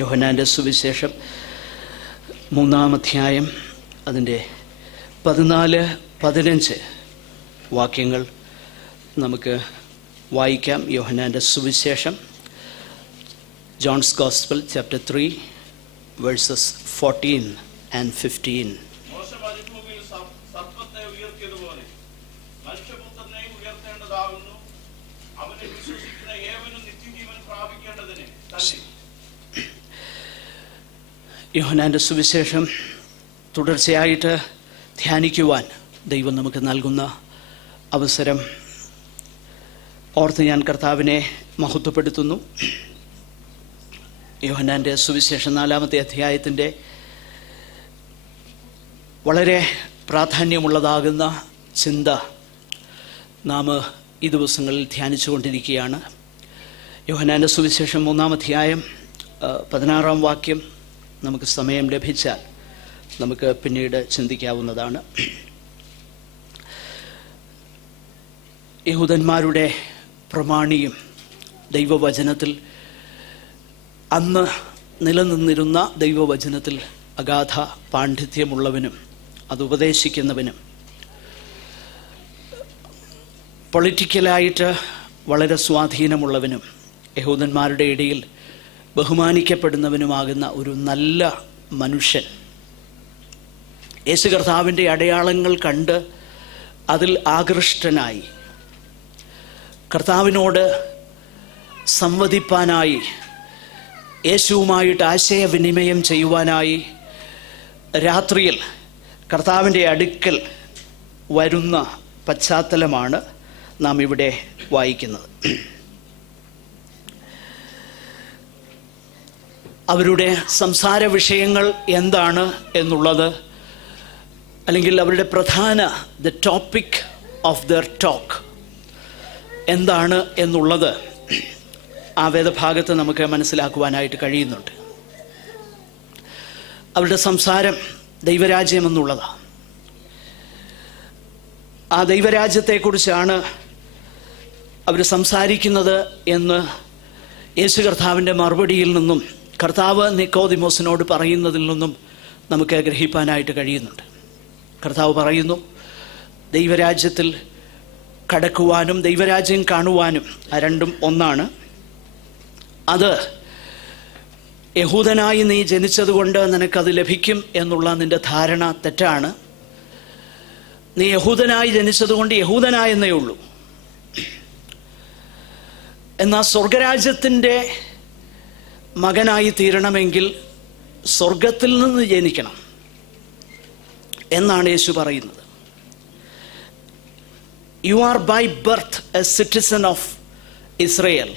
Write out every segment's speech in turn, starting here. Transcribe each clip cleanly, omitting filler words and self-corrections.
യോഹന്നാൻ്റെ സുവിശേഷം 3-ാം അധ്യായം അതിൻ്റെ 14-15 വാക്യങ്ങൾ നമുക്ക് വായിക്കാം. യോഹന്നാൻ്റെ സുവിശേഷം, John's gospel chapter 3 verses 14 and 15. യോഹന്നാൻ്റെ സുവിശേഷം തുടർച്ചയായിട്ട് ധ്യാനിക്കുവാൻ ദൈവം നമുക്ക് നൽകുന്ന അവസരം ഓർത്ത് ഞാൻ കർത്താവിനെ മഹത്വപ്പെടുത്തുന്നു. യോഹന്നാൻ്റെ സുവിശേഷം 4-ാമത്തെ അധ്യായത്തിൻ്റെ വളരെ പ്രാധാന്യമുള്ളതാകുന്ന ചിന്ത നാം ഈ ദിവസങ്ങളിൽ ധ്യാനിച്ചു കൊണ്ടിരിക്കുകയാണ്. യോഹന്നാൻ്റെ സുവിശേഷം 3-ാം അധ്യായം 16-ാം വാക്യം നമുക്ക് സമയം ലഭിച്ചാൽ നമുക്ക് പിന്നീട് ചിന്തിക്കാവുന്നതാണ്. യഹൂദന്മാരുടെ പ്രമാണിയും ദൈവവചനത്തിൽ അന്ന് നിലനിന്നിരുന്ന ദൈവവചനത്തിൽ അഗാധ പാണ്ഡിത്യമുള്ളവനും അത് ഉപദേശിക്കുന്നവനും പൊളിറ്റിക്കലായിട്ട് വളരെ സ്വാധീനമുള്ളവനും യഹൂദന്മാരുടെ ഇടയിൽ ബഹുമാനിക്കപ്പെടുന്നവനുമാകുന്ന ഒരു നല്ല മനുഷ്യൻ യേശു കർത്താവിൻ്റെ അടയാളങ്ങൾ കണ്ട് അതിൽ ആകൃഷ്ടനായി കർത്താവിനോട് സംവദിപ്പാനായി, യേശുവുമായിട്ട് ആശയവിനിമയം ചെയ്യുവാനായി രാത്രിയിൽ കർത്താവിൻ്റെ അടുക്കൽ വരുന്ന പശ്ചാത്തലമാണ് നാം ഇവിടെ വായിക്കുന്നത്. അവരുടെ സംസാര വിഷയങ്ങൾ എന്താണ് എന്നുള്ളത്, അല്ലെങ്കിൽ അവരുടെ പ്രധാന the topic of there talk എന്താണ് എന്നുള്ളത് ആ വേദഭാഗത്ത് നമുക്ക് മനസ്സിലാക്കുവാനായിട്ട് കഴിയുന്നുണ്ട്. അവരുടെ സംസാരം ദൈവരാജ്യം എന്നുള്ളതാണ്. ആ ദൈവരാജ്യത്തെക്കുറിച്ചാണ് അവർ സംസാരിക്കുന്നത് എന്ന് യേശു കർത്താവിൻ്റെ മറുപടിയിൽ നിന്നും കർത്താവ് നിക്കോദിമോസിനോട് പറയുന്നതിൽ നിന്നും നമുക്ക് ഗ്രഹിപ്പാനായിട്ട് കഴിയുന്നുണ്ട്. കർത്താവ് പറയുന്നു, ദൈവരാജ്യത്തിൽ കടക്കുവാനും ദൈവരാജ്യം കാണുവാനും ആ രണ്ടും ഒന്നാണ്. അത് യഹൂദനായി നീ ജനിച്ചതുകൊണ്ട് നിനക്കത് ലഭിക്കും എന്നുള്ള നിൻ്റെ ധാരണ തെറ്റാണ്. നീ യഹൂദനായി ജനിച്ചതുകൊണ്ട് യഹൂദനായെന്നേ ഉള്ളൂ. എന്നാൽ സ്വർഗരാജ്യത്തിൻ്റെ മകനായി തീരണമെങ്കിൽ സ്വർഗത്തിൽ നിന്ന് ജനിക്കണം എന്നാണ് യേശു പറയുന്നത്. You are by birth a citizen of Israel.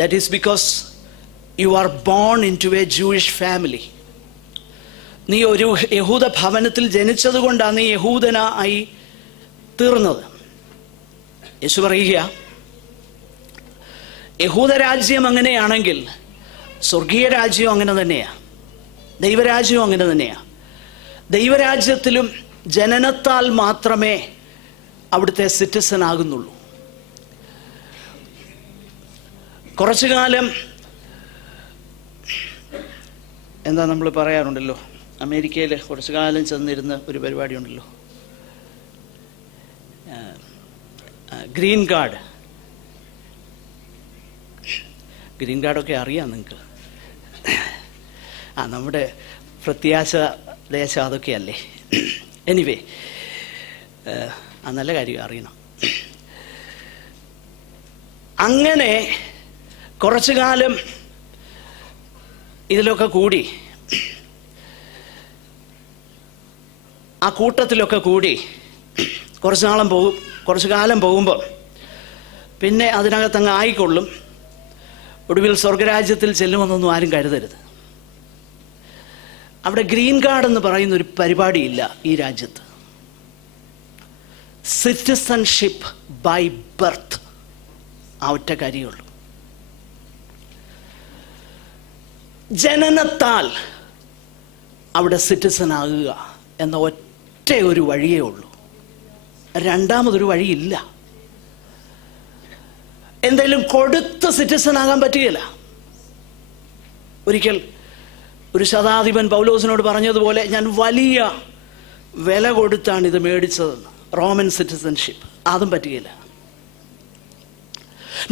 That is because you are born into a Jewish family. നീ ഒരു യഹൂദ ഭവനത്തിൽ ജനിച്ചത് കൊണ്ടാണ് നീ യഹൂദനായി തീർന്നത്. യേശു പറയുക, യഹൂദരാജ്യം അങ്ങനെയാണെങ്കിൽ സ്വർഗീയ രാജ്യം അങ്ങനെ തന്നെയാണ്, ദൈവരാജ്യവും അങ്ങനെ തന്നെയാണ്. ദൈവരാജ്യത്തിലും ജനനത്താൽ മാത്രമേ അവിടുത്തെ സിറ്റിസൺ ആകുന്നുള്ളൂ. കുറച്ചു കാലം എന്താ നമ്മൾ പറയാറുണ്ടല്ലോ, അമേരിക്കയിൽ കുറച്ചു കാലം ചെന്നിരുന്ന ഒരു പരിപാടി ഉണ്ടല്ലോ, ഗ്രീൻ കാർഡ്. ഗ്രീൻ കാർഡൊക്കെ അറിയാം നിങ്ങൾക്ക്. നമ്മുടെ പ്രത്യാശ ദേശം അതൊക്കെയല്ലേ. എനിവേ, നല്ല കാര്യം അറിയണം. അങ്ങനെ കുറച്ചു കാലം ഇതിലൊക്കെ കൂടി, ആ കൂട്ടത്തിലൊക്കെ കൂടി കുറച്ചു കാലം പോകുമ്പോൾ പിന്നെ അതിനകത്തങ്ങ് ആയിക്കൊള്ളും. ഒടുവിൽ സ്വർഗരാജ്യത്തിൽ ചെല്ലുമെന്നൊന്നും ആരും കരുതരുത്. അവിടെ ഗ്രീൻ കാർഡ് എന്ന് പറയുന്ന ഒരു പരിപാടിയില്ല ഈ രാജ്യത്ത്. സിറ്റിസൺഷിപ്പ് ബൈ ബർത്ത്, ആ ഒറ്റ കാര്യമുള്ളൂ. ജനനത്താൽ അവിടെ സിറ്റിസൺ ആകുക എന്ന ഒറ്റ ഒരു വഴിയേ ഉള്ളൂ. രണ്ടാമതൊരു വഴിയില്ല. എന്തെങ്കിലും കൊടുത്ത് സിറ്റിസൺ ആകാൻ പറ്റുകയില്ല. ഒരിക്കൽ ഒരു ശതാധിപൻ പൗലോസിനോട് പറഞ്ഞതുപോലെ, ഞാൻ വലിയ വില കൊടുത്താണ് ഇത് മേടിച്ചതെന്ന്. റോമൻ സിറ്റിസൺഷിപ്പ് അതും പറ്റുകയില്ല.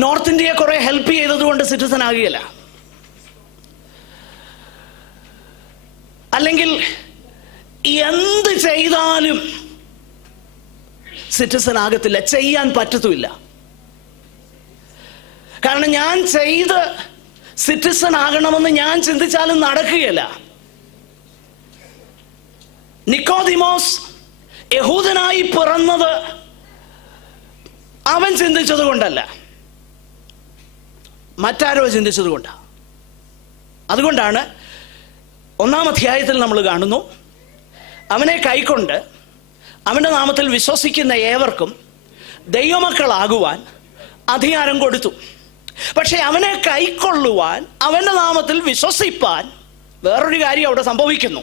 നോർത്ത് ഇന്ത്യയെ കുറെ ഹെൽപ്പ് ചെയ്തതുകൊണ്ട് സിറ്റിസൺ ആകുകയില്ല. അല്ലെങ്കിൽ എന്ത് ചെയ്താലും സിറ്റിസൺ ആകത്തില്ല, ചെയ്യാൻ പറ്റത്തുമില്ല. കാരണം ഞാൻ ചെയ്ത് സിറ്റിസൺ ആകണമെന്ന് ഞാൻ ചിന്തിച്ചാലും നടക്കുകയില്ല. നിക്കോദിമോസ് യഹൂദനായി പിറന്നത് അവൻ ചിന്തിച്ചത് കൊണ്ടല്ല, മറ്റാരോ ചിന്തിച്ചത് കൊണ്ടാണ്. അതുകൊണ്ടാണ് 1-ാം അധ്യായത്തിൽ നമ്മൾ കാണുന്നു, അവനെ കൈക്കൊണ്ട് അവൻ്റെ നാമത്തിൽ വിശ്വസിക്കുന്ന ഏവർക്കും ദൈവമക്കളാകുവാൻ അധികാരം കൊടുത്തു. പക്ഷെ അവനെ കൈക്കൊള്ളുവാൻ, അവൻ്റെ നാമത്തിൽ വിശ്വസിപ്പാൻ വേറൊരു കാര്യം അവിടെ സംഭവിക്കുന്നു.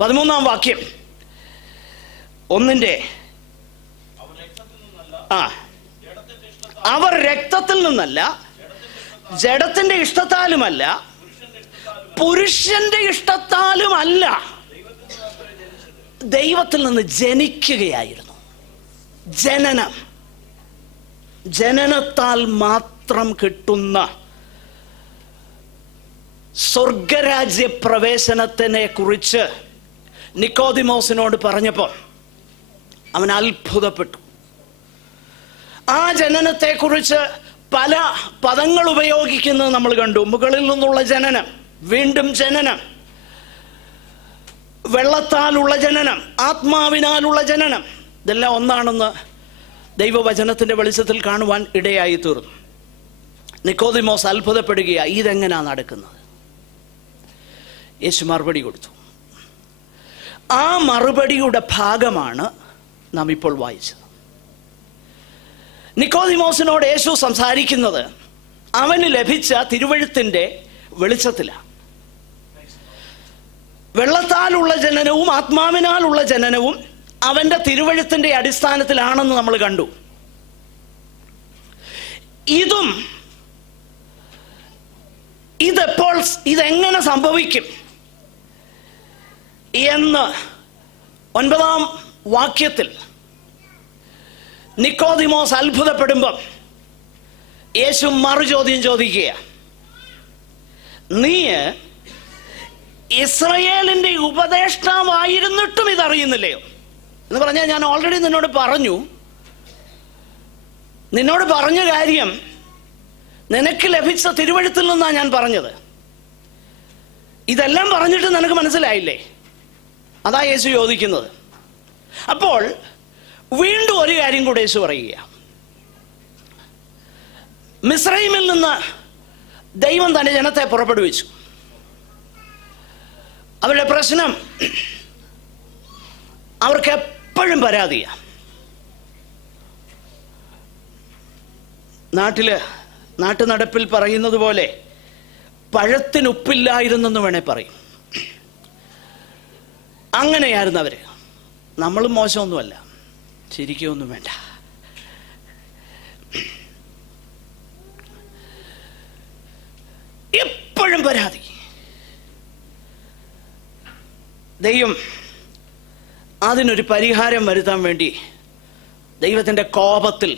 13-ാം വാക്യം 1-ന്റെ അവർ രക്തത്തിൽ നിന്നല്ല, ജഡത്തിന്റെ ഇഷ്ടത്താലുമല്ല, പുരുഷന്റെ ഇഷ്ടത്താലുമല്ല, ദൈവത്തിൽ നിന്ന് ജനിക്കുകയായിരുന്നു. ജനനത്താൽ മാത്രം കിട്ടുന്ന സ്വർഗരാജ്യ പ്രവേശനത്തിനെ കുറിച്ച് നിക്കോദിമോസിനോട് പറഞ്ഞപ്പോൾ അവൻ അത്ഭുതപ്പെട്ടു. ആ ജനനത്തെക്കുറിച്ച് പല പദങ്ങൾ ഉപയോഗിക്കുന്നത് നമ്മൾ കണ്ടു. മുകളിൽ നിന്നുള്ള ജനനം, വീണ്ടും ജനനം, വെള്ളത്താലുള്ള ജനനം, ആത്മാവിനാലുള്ള ജനനം, ഇതെല്ലാം ഒന്നാണെന്ന് ദൈവവചനത്തിന്റെ വെളിച്ചത്തിൽ കാണുവാൻ ഇടയായി തീർന്നു. നിക്കോദിമോസ് അത്ഭുതപ്പെടുകയാണ്, ഇതെങ്ങനെയാ നടക്കുന്നത്? യേശു മറുപടി കൊടുത്തു. ആ മറുപടിയുടെ ഭാഗമാണ് നാം ഇപ്പോൾ വായിച്ചത്. നിക്കോദിമോസിനോട് യേശു സംസാരിക്കുന്നത് അവന് ലഭിച്ച തിരുവെഴുത്തിന്റെ വെളിച്ചത്തിലാണ്. വെള്ളത്താലുള്ള ജനനവും ആത്മാവിനാലുള്ള ജനനവും അവന്റെ തിരുവെഴുത്തിന്റെ അടിസ്ഥാനത്തിലാണെന്ന് നമ്മൾ കണ്ടു. ഇതെങ്ങനെ സംഭവിക്കും എന്ന് 9-ാം വാക്യത്തിൽ നിക്കോദിമോസ് അത്ഭുതപ്പെടുമ്പം യേശു മറുചോദ്യം ചോദിക്കുക, നീ ഇസ്രായേലിന്റെ ഉപദേഷ്ടാവായിരുന്നിട്ടും ഇതറിയുന്നില്ലയോ എന്ന് പറഞ്ഞാൽ, ഞാൻ ഓൾറെഡി നിന്നോട് പറഞ്ഞ കാര്യം നിനക്ക് ലഭിച്ച തിരുവെഴുത്തിൽ നിന്നാണ് ഞാൻ പറഞ്ഞത്. ഇതെല്ലാം പറഞ്ഞിട്ട് നിനക്ക് മനസ്സിലായില്ലേ? അതാ യേശു ചോദിക്കുന്നത്. അപ്പോൾ വീണ്ടും ഒരു കാര്യം കൂടെ യേശു പറയുക, മിസ്രൈമിൽ നിന്ന് ദൈവം തന്റെ ജനത്തെ പുറപ്പെടുവിച്ചു. അവരുടെ പ്രശ്നം, അവർക്ക് എപ്പോഴും പരാതിയാ. നാട്ടുനടപ്പിൽ പറയുന്നത് പോലെ പഴത്തിനുപ്പില്ലായിരുന്നെന്ന് വേണേ പറയും. അങ്ങനെയായിരുന്നു അവര്. നമ്മളും മോശമൊന്നുമല്ല, ചിരിക്കൊന്നും വേണ്ട. എപ്പോഴും പരാതി. ദൈവം അതിനൊരു പരിഹാരം വരുത്താൻ വേണ്ടി ദൈവത്തിന്റെ കോപത്തിൽ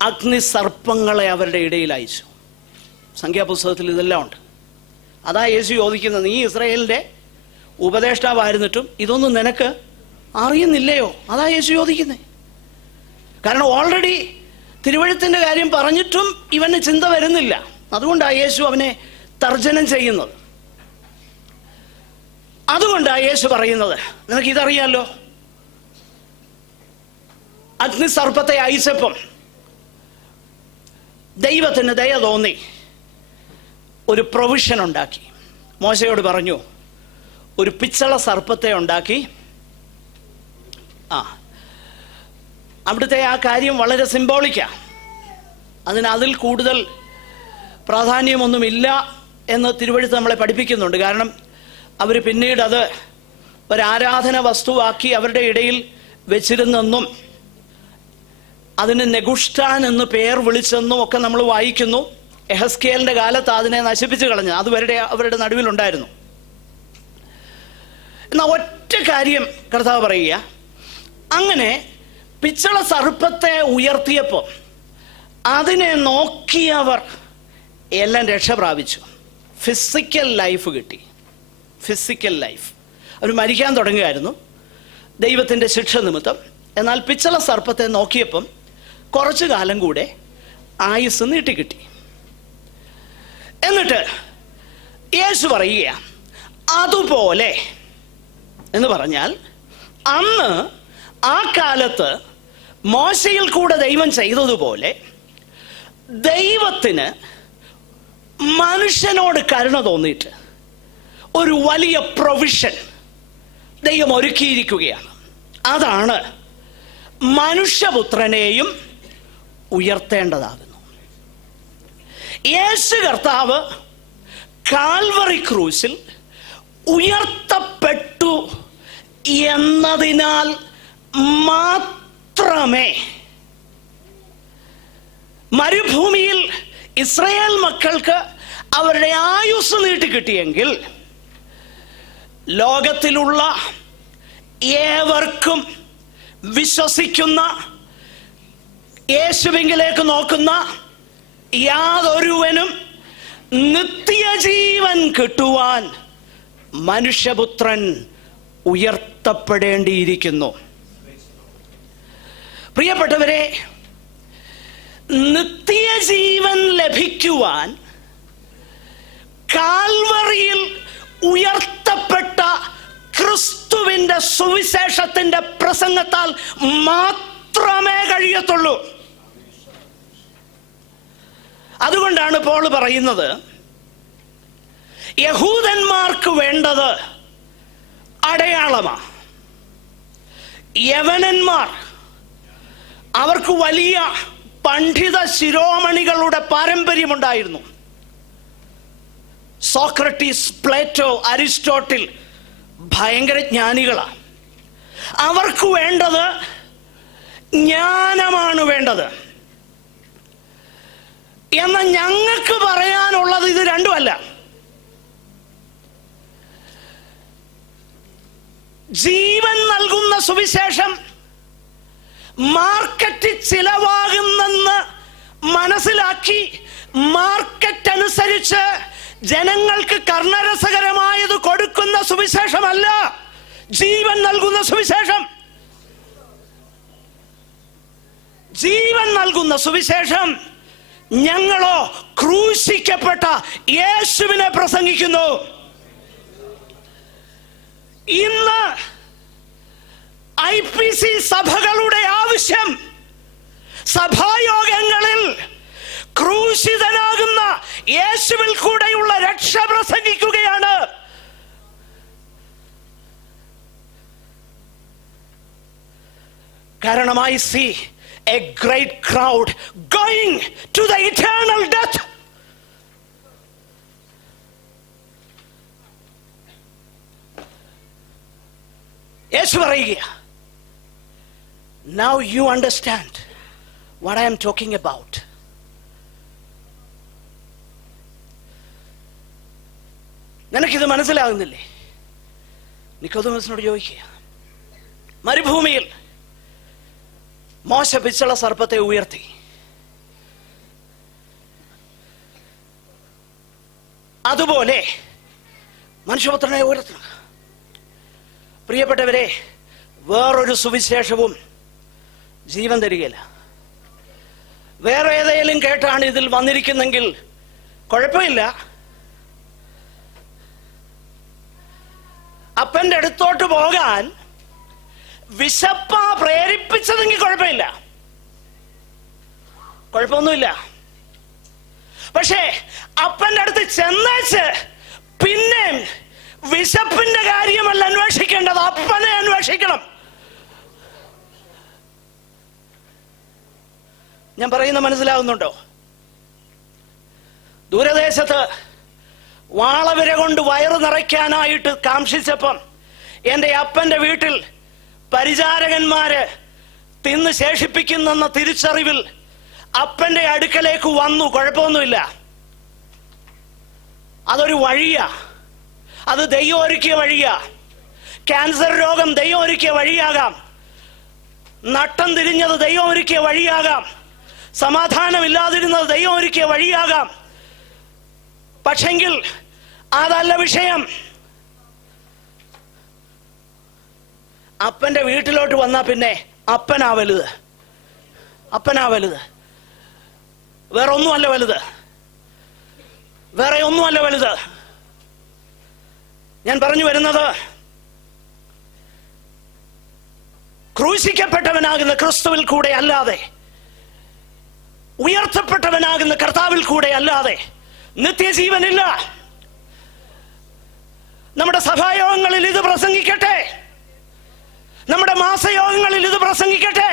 അഗ്നിസർപ്പങ്ങളെ അവരുടെ ഇടയിൽ അയച്ചു. സംഖ്യാപുസ്തകത്തിൽ ഇതെല്ലാം ഉണ്ട്. അതാ യേശു ചോദിക്കുന്നത്, നീ ഇസ്രായേലിന്റെ ഉപദേഷ്ടാവായിരുന്നിട്ടും ഇതൊന്നും നിനക്ക് അറിയുന്നില്ലയോ? അതാ യേശു ചോദിക്കുന്നത്. കാരണം ഓൾറെഡി തിരുവെഴുത്തിന്റെ കാര്യം പറഞ്ഞിട്ടും ഇവന് ചിന്ത വരുന്നില്ല. അതുകൊണ്ടാണ് യേശു അവനെ തർജ്ജനം ചെയ്യുന്നത്. അതുകൊണ്ടാണ് യേശു പറയുന്നത്, നിനക്ക് ഇതറിയാലോ, അഗ്നിസർപ്പത്തെ അയച്ചപ്പം ദൈവത്തിന് ദയ തോന്നി ഒരു പ്രൊവിഷൻ ഉണ്ടാക്കി. മോശയോട് പറഞ്ഞു, ഒരു പിച്ചള സർപ്പത്തെ ഉണ്ടാക്കി. അവിടുത്തെ ആ കാര്യം വളരെ സിംബോളിക്കാണ്. അതിൽ കൂടുതൽ പ്രാധാന്യമൊന്നുമില്ല എന്ന് തിരുവെഴുത്ത് നമ്മളെ പഠിപ്പിക്കുന്നുണ്ട്. കാരണം അവർ പിന്നീട് അത് ഒരാരാധന വസ്തുവാക്കി അവരുടെ ഇടയിൽ വെച്ചിരുന്നെന്നും അതിന് നെഗുഷ്ടാൻ എന്ന് പേർ വിളിച്ചെന്നും ഒക്കെ നമ്മൾ വായിക്കുന്നു. യെഹെസ്കേലിന്റെ കാലത്ത് അതിനെ നശിപ്പിച്ചു കളഞ്ഞു. അത് അവരുടെ നടുവിലുണ്ടായിരുന്നു. എന്നാൽ ഒറ്റ കാര്യം കർത്താവ് പറയുക, അങ്ങനെ പിച്ചള സർപ്പത്തെ ഉയർത്തിയപ്പോൾ അതിനെ നോക്കിയവർ എല്ലാം രക്ഷ പ്രാപിച്ചു. ഫിസിക്കൽ ലൈഫ് കിട്ടി. Physical life. അവർ മരിക്കാൻ തുടങ്ങുകയായിരുന്നു ദൈവത്തിൻ്റെ ശിക്ഷ നിമിത്തം. എന്നാൽ പിച്ചള സർപ്പത്തെ നോക്കിയപ്പം കുറച്ചു കാലം കൂടെ ആയുസ് നീട്ടിക്കിട്ടി. എന്നിട്ട് യേശു പറയുക, അതുപോലെ എന്ന് പറഞ്ഞാൽ അന്ന് ആ കാലത്ത് മോശയിൽ കൂടെ ദൈവം ചെയ്തതുപോലെ ദൈവത്തിന് മനുഷ്യനോട് കരുണ തോന്നിയിട്ട് ഒരു വലിയ പ്രൊവിഷൻ ദൈവം ഒരുക്കിയിരിക്കുകയാണ്. അതാണ് മനുഷ്യപുത്രനെയും ഉയർത്തേണ്ടതാകുന്നു. യേശു കർത്താവ് കാൽവറി ക്രൂശിൽ ഉയർത്തപ്പെട്ടു എന്നതിനാൽ മാത്രമേ മരുഭൂമിയിൽ ഇസ്രായേൽ മക്കൾക്ക് അവരുടെ ആയുസ് നീട്ടിക്കിട്ടിയെങ്കിൽ ലോകത്തിലുള്ള ഏവർക്കും വിശ്വസിക്കുന്ന യേശുവിലേക്ക് നോക്കുന്ന യാതൊരുവനും നിത്യജീവൻ കിട്ടുവാൻ മനുഷ്യപുത്രൻ ഉയർത്തപ്പെടേണ്ടിയിരിക്കുന്നു. പ്രിയപ്പെട്ടവരെ, നിത്യജീവൻ ലഭിക്കുവാൻ കാൽവറിയിൽ ഉയർത്തപ്പെട്ട ക്രിസ്തുവിന്റെ സുവിശേഷത്തിന്റെ പ്രസംഗത്താൽ മാത്രമേ കഴിയത്തുള്ളൂ. അതുകൊണ്ടാണ് പോൾ പറയുന്നത്, യഹൂദന്മാർക്ക് വേണ്ടത് അടയാളമാണ്. യവനന്മാർ അവർക്ക് വലിയ പണ്ഡിത ശിരോമണികളുടെ പാരമ്പര്യമുണ്ടായിരുന്നു. സോക്രട്ടീസ്, പ്ലേറ്റോ, അരിസ്റ്റോട്ടിൽ ഭയങ്കര ജ്ഞാനികളാണ്. അവർക്ക് വേണ്ടത് ജ്ഞാനമാണ് വേണ്ടത്. എന്നാൽ ഞങ്ങൾക്ക് പറയാനുള്ളത് ഇത് രണ്ടുമല്ല. ജീവൻ നൽകുന്ന സുവിശേഷം മാർക്കറ്റിൽ ചിലവാകുന്നെന്ന് മനസ്സിലാക്കി മാർക്കറ്റ് അനുസരിച്ച് ജനങ്ങൾക്ക് കർണരസകരമായത് കൊടുക്കുന്ന സുവിശേഷമല്ല ജീവൻ നൽകുന്ന സുവിശേഷം. ജീവൻ നൽകുന്ന സുവിശേഷം ഞങ്ങളോ ക്രൂശിക്കപ്പെട്ട യേശുവിനെ പ്രസംഗിക്കുന്നു. ഇന്ന് IPC സഭകളുടെ ആവശ്യം സഭായോഗങ്ങളിൽ ക്രൂശിതനാകുന്ന യേശുവിൽ കൂടെയുള്ള രക്ഷ പ്രസംഗിക്കുകയാണ്. കാരണം I see a great crowd going to the eternal death. യേശു പറയുക, now you understand what I am talking about. നിനക്കിത് മനസ്സിലാകുന്നില്ലേ? നിക്കോദെമോസിനോട് ചോദിക്കുക. മരുഭൂമിയിൽ മോശ പിച്ചള സർപ്പത്തെ ഉയർത്തി. അതുപോലെ മനുഷ്യപുത്രനെ ഉയർത്തണം. പ്രിയപ്പെട്ടവരെ, വേറൊരു സുവിശേഷവും ജീവൻ തരികയില്ല. വേറെ ഏതെങ്കിലും കേട്ടാണ് ഇതിൽ വന്നിരിക്കുന്നെങ്കിൽ കുഴപ്പമില്ല. അപ്പന്റെ അടുത്തോട്ട് പോകാൻ വിശപ്പ പ്രേരിപ്പിച്ചതെങ്കിൽ കുഴപ്പമില്ല, കുഴപ്പമൊന്നുമില്ല. പക്ഷേ അപ്പന്റെ അടുത്ത് ചെന്നേച്ച് പിന്നെ വിശപ്പിന്റെ കാര്യമല്ല അന്വേഷിക്കേണ്ടത്, അപ്പനെ അന്വേഷിക്കണം. ഞാൻ പറയുന്ന മനസ്സിലാകുന്നുണ്ടോ? ദൂരദേശത്ത് വാളവിര കൊണ്ട് വയറ് നിറയ്ക്കാനായിട്ട് കാംക്ഷിച്ചപ്പം എൻ്റെ അപ്പന്റെ വീട്ടിൽ പരിചാരകന്മാര് തിന്ന് ശേഷിപ്പിക്കുന്നെന്ന തിരിച്ചറിവിൽ അപ്പന്റെ അടുക്കലേക്ക് വന്നു. കുഴപ്പമൊന്നുമില്ല. അതൊരു വഴിയാ. അത് ദൈവം ഒരുക്കിയ വഴിയാ. ക്യാൻസർ രോഗം ദൈവം ഒരുക്കിയ വഴിയാകാം. നട്ടം തിരിഞ്ഞത് ദൈവം ഒരുക്കിയ വഴിയാകാം. സമാധാനമില്ലാതിരുന്നത് ദൈവം ഒരുക്കിയ വഴിയാകാം. പക്ഷെങ്കിൽ അതല്ല വിഷയം. അപ്പന്റെ വീട്ടിലോട്ട് വന്നാ പിന്നെ അപ്പനാ വലുത്. അപ്പനാ വലുത്. വേറെ ഒന്നുമല്ല വലുത്. വേറെ ഒന്നുമല്ല വലുത്. ഞാൻ പറഞ്ഞു വരുന്നത്, ക്രൂശിക്കപ്പെട്ടവനാകുന്ന ക്രിസ്തുവിൽ കൂടെ അല്ലാതെ, ഉയർത്തപ്പെട്ടവനാകുന്ന കർത്താവിൽ കൂടെ അല്ലാതെ നിത്യജീവനില്ല. നമ്മുടെ സഭായോഗങ്ങളിൽ ഇത് പ്രസംഗിക്കട്ടെ, നമ്മുടെ മാസയോഗങ്ങളിൽ ഇത് പ്രസംഗിക്കട്ടെ,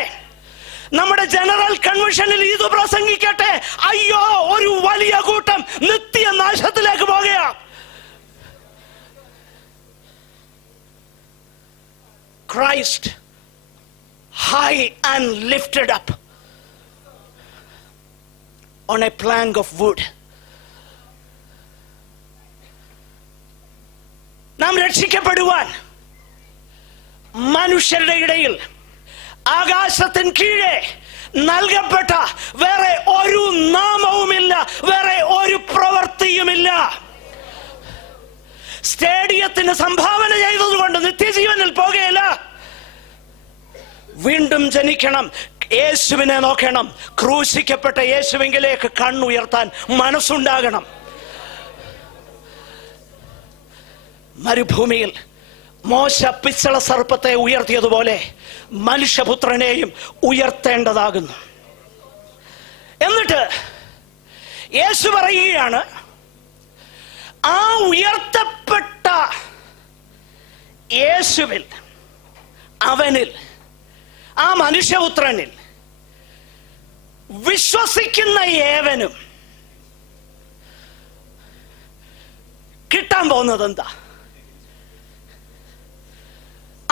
നമ്മുടെ ജനറൽ കൺവെൻഷനിൽ ഇത് പ്രസംഗിക്കട്ടെ. അയ്യോ, ഒരു വലിയ കൂട്ടം നിത്യനാശത്തിലേക്ക് പോകുക. Christ high and lifted up on a plank of wood. നാം രക്ഷിക്കപ്പെടുവാൻ മനുഷ്യരുടെ ഇടയിൽ ആകാശത്തിന് കീഴെ നൽകപ്പെട്ട വേറെ ഒരു നാമവുമില്ല, വേറെ ഒരു പ്രവൃത്തിയുമില്ല. സ്റ്റേഡിയത്തിന് സംഭാവന ചെയ്തതുകൊണ്ട് നിത്യജീവനിൽ പോകുകയില്ല. വീണ്ടും ജനിക്കണം, യേശുവിനെ നോക്കണം, ക്രൂശിക്കപ്പെട്ട യേശുവിലേക്ക് കണ്ണുയർത്താൻ മനസ്സുണ്ടാകണം. മരുഭൂമിയിൽ മോശ പിച്ചള സർപ്പത്തെ ഉയർത്തിയതുപോലെ മനുഷ്യപുത്രനെയും ഉയർത്തേണ്ടതാകുന്നു. എന്നിട്ട് യേശു പറയുകയാണ്, ആ ഉയർത്തപ്പെട്ട യേശുവിൽ, അവനിൽ, ആ മനുഷ്യപുത്രനിൽ വിശ്വസിക്കുന്ന ഏവനും കിട്ടാൻ പോകുന്നത് എന്താ?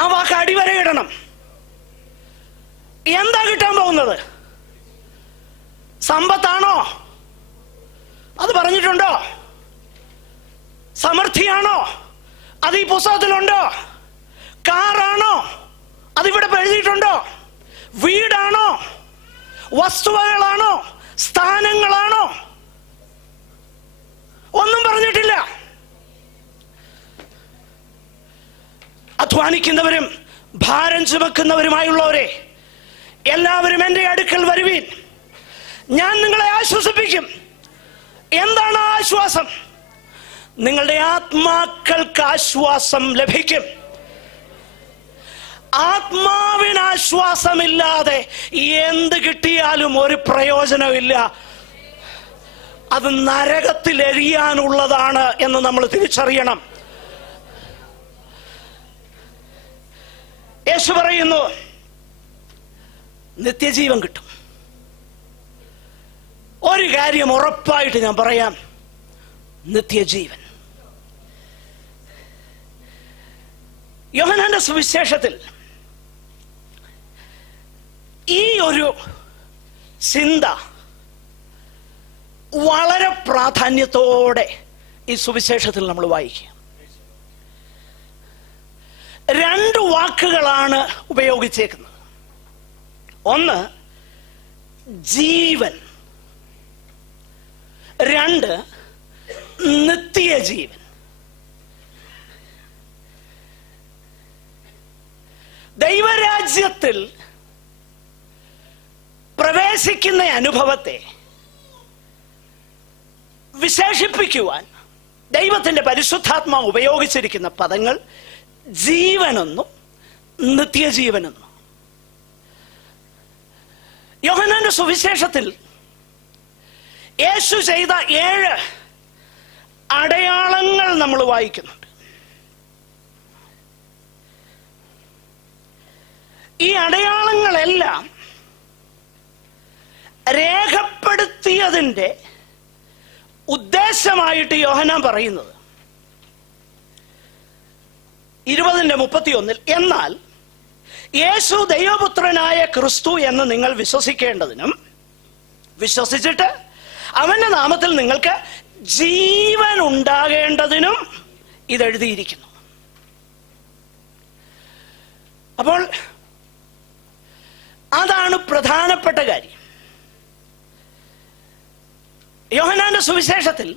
ആ വാക്ക് അടിവരയിടണം. എന്താ കിട്ടാൻ പോകുന്നത്? സമ്പത്താണോ? അത് പറഞ്ഞിട്ടുണ്ടോ? സമൃദ്ധിയാണോ? അത് ഈ പുസ്തകത്തിലുണ്ടോ? കാറാണോ? അതിവിടെ എഴുതിയിട്ടുണ്ടോ? വീടാണോ? വസ്തുവകളാണോ? സ്ഥാനങ്ങളാണോ? ഒന്നും പറഞ്ഞിട്ടില്ല. അധ്വാനിക്കുന്നവരും ഭാരം ചുമക്കുന്നവരുമായുള്ളവരെ എല്ലാവരും എൻ്റെ അടുക്കൽ വരുവീൻ, ഞാൻ നിങ്ങളെ ആശ്വസിപ്പിക്കും. എന്താണ് ആശ്വാസം? നിങ്ങളുടെ ആത്മാക്കൾക്ക് ആശ്വാസം ലഭിക്കും. ആത്മാവിന് ആശ്വാസമില്ലാതെ എന്ത് കിട്ടിയാലും ഒരു പ്രയോജനമില്ല. അത് നരകത്തിൽ എറിയാനുള്ളതാണ് എന്ന് നമ്മൾ തിരിച്ചറിയണം. യേശു പറയുന്നു, നിത്യജീവൻ കിട്ടും. ഒരു കാര്യം ഉറപ്പായിട്ട് ഞാൻ പറയാം, നിത്യജീവൻ. യോഹന്നാന്റെ സുവിശേഷത്തിൽ ഈ ഒരു ചിന്ത വളരെ പ്രാധാന്യത്തോടെ ഈ സുവിശേഷത്തിൽ നമ്മൾ വായിക്കുക. രണ്ട് വാക്കുകളാണ് ഉപയോഗിച്ചേക്കുന്നത്. ഒന്ന് ജീവൻ, രണ്ട് നിത്യജീവൻ. ദൈവരാജ്യത്തിൽ പ്രവേശിക്കുന്ന അനുഭവത്തെ വിശേഷിപ്പിക്കുവാൻ ദൈവത്തിന്റെ പരിശുദ്ധാത്മാവ് ഉപയോഗിച്ചിരിക്കുന്ന പദങ്ങൾ ജീവനെന്നും നിത്യജീവനെന്നും. യോഹന്നാന്റെ സുവിശേഷത്തിൽ യേശു ചെയ്ത 7 അടയാളങ്ങൾ നമ്മൾ വായിക്കുന്നുണ്ട്. ഈ അടയാളങ്ങളെല്ലാം രേഖപ്പെടുത്തിയതിൻ്റെ ഉദ്ദേശമായിട്ട് യോഹന്നാൻ പറയുന്നത് 20:31 എന്നാൽ യേശു ദൈവപുത്രനായ ക്രിസ്തു എന്ന് നിങ്ങൾ വിശ്വസിക്കേണ്ടതിനും വിശ്വസിച്ചിട്ട് അവന്റെ നാമത്തിൽ നിങ്ങൾക്ക് ജീവൻ ഉണ്ടാകേണ്ടതിനും ഇതെഴുതിയിരിക്കുന്നു. അപ്പോൾ അതാണ് പ്രധാനപ്പെട്ട കാര്യം. യോഹന്നാന്റെ സുവിശേഷത്തിൽ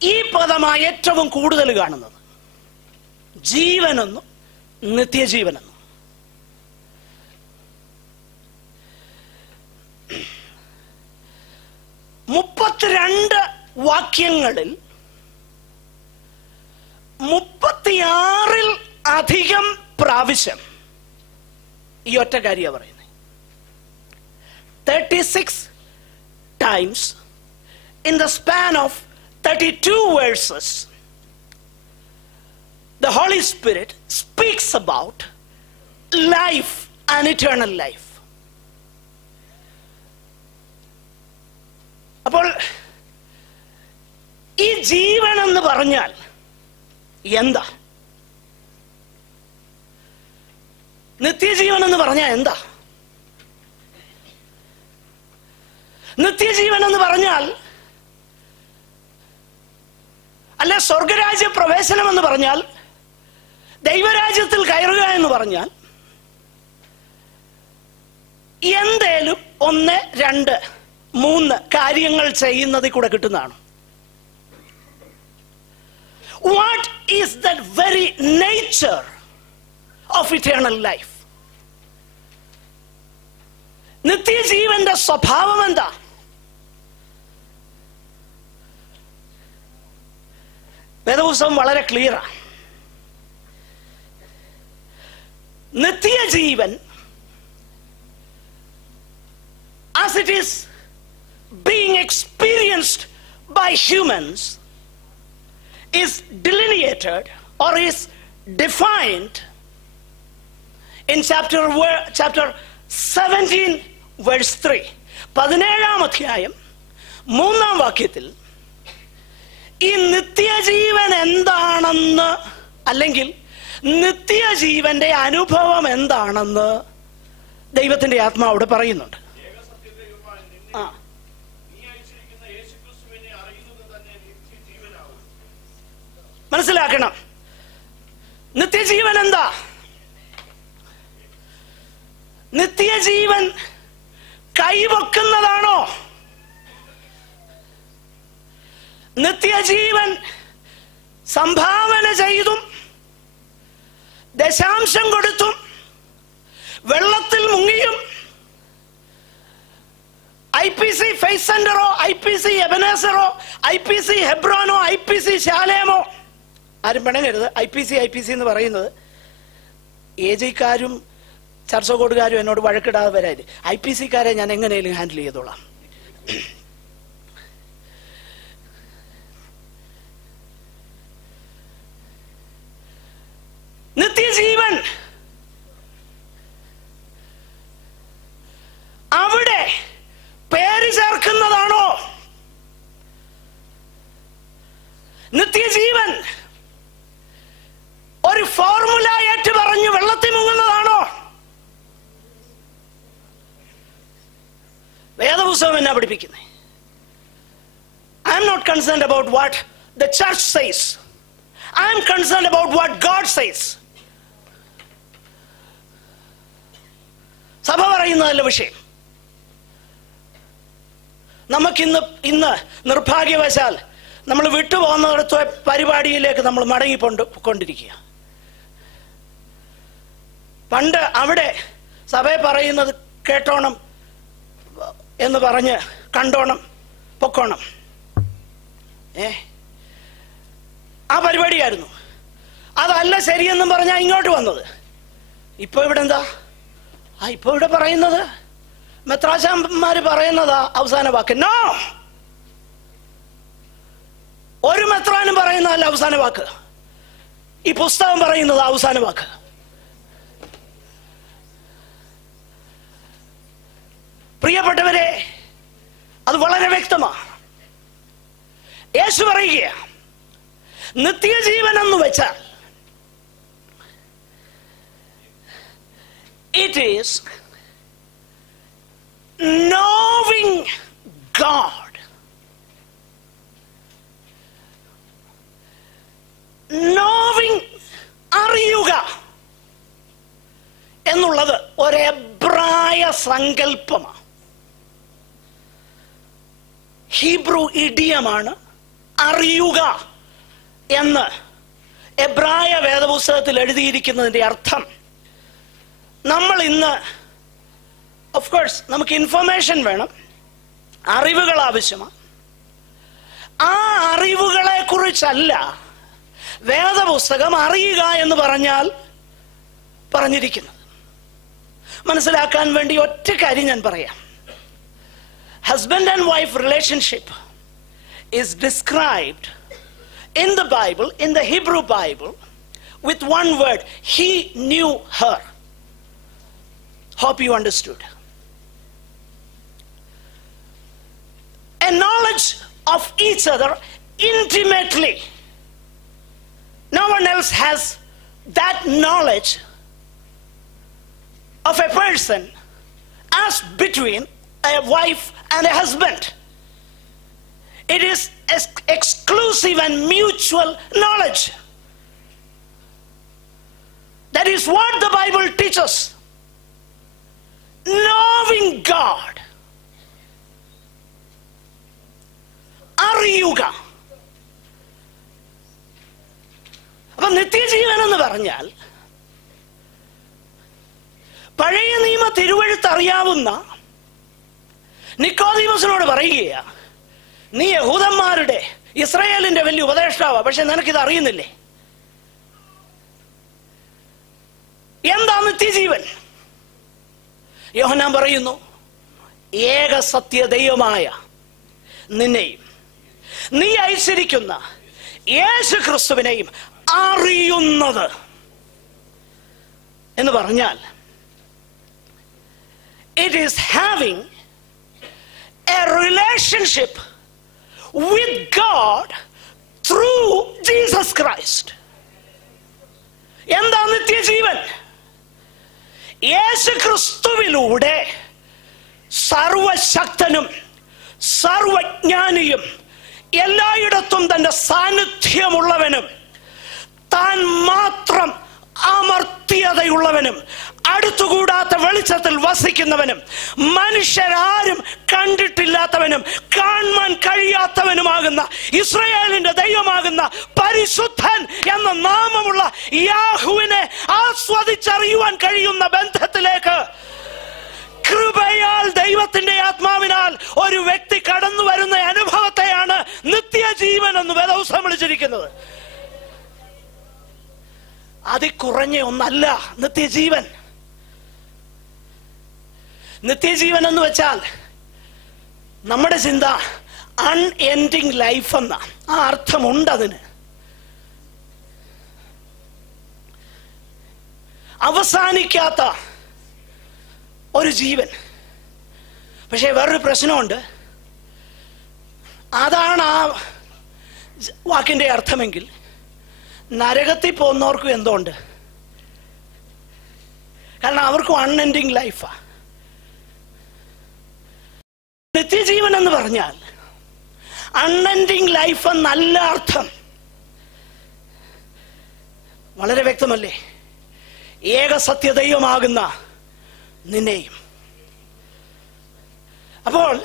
ഈ പദമാണ് ഏറ്റവും കൂടുതൽ കാണുന്നത്, ജീവനെന്നും നിത്യജീവനെന്നും. മുപ്പത്തിരണ്ട് വാക്യങ്ങളിൽ 36 അധികം പ്രാവശ്യം ഈ ഒറ്റ കാര്യമാണ് പറയുന്നത്. 36 times in the span of 32 verses the Holy Spirit speaks about life and eternal life. അപ്പോൾ ഈ ജീവൻ എന്ന് പറഞ്ഞാൽ എന്താ? നിത്യജീവൻ എന്ന് പറഞ്ഞാൽ എന്താ? നിത്യജീവൻ എന്ന് പറഞ്ഞാൽ, അല്ല സ്വർഗരാജ്യ പ്രവേശനം എന്ന് പറഞ്ഞാൽ, ദൈവരാജ്യത്തിൽ കയറുക എന്ന് പറഞ്ഞാൽ എന്തേലും 1, 2, 3 കാര്യങ്ങൾ ചെയ്യുന്നതിൽ കൂടെ കിട്ടുന്നതാണ്. What is that very nature of eternal life? നിത്യജീവന്റെ സ്വഭാവം എന്താ? വേദപുസ്തകം വളരെ ക്ലിയറാണ്. നിത്യജീവൻ as it is being experienced by humans is delineated or is defined in chapter 17 verse 3. 17-ാം അധ്യായം 3-ാം വാക്യത്തിൽ ഈ നിത്യജീവൻ എന്താണെന്ന്, അല്ലെങ്കിൽ നിത്യജീവന്റെ അനുഭവം എന്താണെന്ന് ദൈവത്തിന്റെ ആത്മാവോട് പറയുന്നുണ്ട്. മനസ്സിലാക്കണം, നിത്യജീവൻ എന്താ? നിത്യജീവൻ കൈവെക്കുന്നതാണോ? നിത്യജീവൻ സംഭാവന ചെയ്തും ദശാംശം കൊടുത്തും വെള്ളത്തിൽ മുങ്ങിയും IPC ഫേസ് സെന്ററോ IPC എബനേസറോ IPC ഹെബ്രോനോ IPC ശാലേമോ, ആരും പെണങ്ങരുത്, IPC എന്ന് പറയുന്നത് AJ-ക്കാരും ചർച്ചകോടുകാരും എന്നോട് വഴക്കിടാതെ വരാതെ, IPC-ക്കാരെ ഞാൻ എങ്ങനെയും ഹാൻഡിൽ ചെയ്തോളാം. നിത്യജീവൻ അവിടെ പേര് ചേർക്കുന്നതാണോ? നിത്യജീവൻ ഒരു ഫോർമുല ഏറ്റു പറഞ്ഞ് വെള്ളത്തിൽ മുങ്ങുന്നതാണോ? വേദപുസ്തകം എന്നാ പഠിപ്പിക്കുന്നത്? I am not concerned about what the church says. I am concerned about what God says. സഭ പറയുന്നതല്ല വിഷയം. നമുക്കിന്ന് നിർഭാഗ്യവശാൽ നമ്മൾ വിട്ടുപോകുന്നിടത്ത പരിപാടിയിലേക്ക് നമ്മൾ മടങ്ങിക്കൊണ്ടിരിക്കുക. പണ്ട് അവിടെ സഭയെ പറയുന്നത് കേട്ടോണം എന്ന് പറഞ്ഞ് കണ്ടോണം പൊക്കോണം, ആ പരിപാടിയായിരുന്നു. അതല്ല ശരിയെന്നും പറഞ്ഞാൽ ഇങ്ങോട്ട് വന്നത്. ഇപ്പൊ ഇവിടെ എന്താ? ഇപ്പൊ ഇവിടെ പറയുന്നത് മെത്രാശാന്മാര് പറയുന്നതാ അവസാന വാക്ക്. നോ, ഒരു മെത്രാനും പറയുന്നതല്ല അവസാന വാക്ക്. ഈ പുസ്തകം പറയുന്നത് അവസാന വാക്ക്. പ്രിയപ്പെട്ടവരെ, അത് വളരെ വ്യക്തമാണ്. യേശു പറയുക, നിത്യജീവൻ എന്ന് വെച്ചാൽ it is knowing God knowing, അറിയുക എന്നുള്ളത് ഒരു എബ്രായ സങ്കല്പമാണ്. ഹീബ്രു ഇഡിയമാണ് അറിയുക എന്ന് എബ്രായ വേദപുസ്തകത്തിൽ എഴുതിയിരിക്കുന്നതിൻ്റെ അർത്ഥം. നമ്മൾ ഇന്ന് ഓഫ് കോഴ്സ് നമുക്ക് ഇൻഫർമേഷൻ വേണം, അറിവുകൾ ആവശ്യമാണ്. ആ അറിവുകളെ കുറിച്ചല്ല വേദപുസ്തകം അറിയുക എന്ന് പറഞ്ഞിരിക്കുന്നത്. മനസ്സിലാക്കാൻ വേണ്ടി ഒറ്റ കാര്യം ഞാൻ പറയാം. Husband and wife relationship is described in the Bible, in the Hebrew Bible, with one word: he knew her. Hope you understood. A knowledge of each other intimately. No one else has that knowledge of a person as between a wife and a husband. It is exclusive and mutual knowledge. That is what the Bible teaches. Knowing God. അറിയുക. അപ്പൊ നിത്യജീവൻ എന്ന് പറഞ്ഞാൽ പഴയ നിയമ തിരുവെഴുത്ത് അറിയാവുന്ന നിക്കോദീമോസിനോട് പറയുകയാ, നീ യഹൂദന്മാരുടെ ഇസ്രായേലിന്റെ വലിയ ഉപദേഷ്ടാവാ, പക്ഷെ നിനക്കിത് അറിയുന്നില്ലേ? എന്താ നിത്യജീവൻ? യോഹന്നാൻ പറയുന്നു, ഏക സത്യ ദൈവമായ നിന്നെയും നീ അയച്ചിരിക്കുന്ന യേശു ക്രിസ്തുവിനെയും അറിയുന്നത് എന്ന് പറഞ്ഞാൽ it is having a relationship with God through Jesus Christ. എന്താ നിത്യജീവൻ? യേശു ക്രിസ്തുവിലൂടെ സർവശക്തനും സർവജ്ഞാനിയും എല്ലായിടത്തും തന്റെ സാന്നിധ്യമുള്ളവനും താൻ മാത്രം അമർത്യതയുള്ളവനും അടുത്തുകൂടാത്ത വെളിച്ചത്തിൽ വസിക്കുന്നവനും മനുഷ്യരാരും കണ്ടിട്ടില്ലാത്തവനും കാണാൻ കഴിയാത്തവനുമാകുന്ന ഇസ്രായേലിന്റെ ദൈവമാകുന്ന പരിശുദ്ധൻ എന്ന നാമമുള്ള യാഹുവിനെ ആസ്വദിച്ചറിയുവാൻ കഴിയുന്ന ബന്ധത്തിലേക്ക് കൃപയാൽ ദൈവത്തിന്റെ ആത്മാവിനാൽ ഒരു വ്യക്തി കടന്നു വരുന്ന അനുഭവത്തെയാണ് നിത്യജീവൻ എന്ന് വേദപുസ്തകം വിളിച്ചിരിക്കുന്നത്. അതിൽ കുറഞ്ഞ ഒന്നല്ല നിത്യജീവൻ. നിത്യജീവൻ എന്ന് വെച്ചാൽ നമ്മുടെ ചിന്ത അൺഎൻഡിങ് ലൈഫ് എന്ന ആ അർത്ഥമുണ്ട് അതിന്. അവസാനിക്കാത്ത ഒരു ജീവൻ. പക്ഷേ വേറൊരു പ്രശ്നമുണ്ട്. അതാണ് ആ വാക്കിന്റെ അർത്ഥമെങ്കിൽ നരകത്തിൽ പോകുന്നവർക്കും എന്തുണ്ട്? കാരണം അവർക്കും അൺഎൻഡിങ് ലൈഫാ. നിത്യജീവൻ എന്ന് പറഞ്ഞാൽ അൺഎൻഡിങ് ലൈഫ് എന്നല്ല അർത്ഥം. വളരെ വ്യക്തമല്ലേ? ഏക സത്യദൈവമാകുന്ന നിന്നെയും. അപ്പോൾ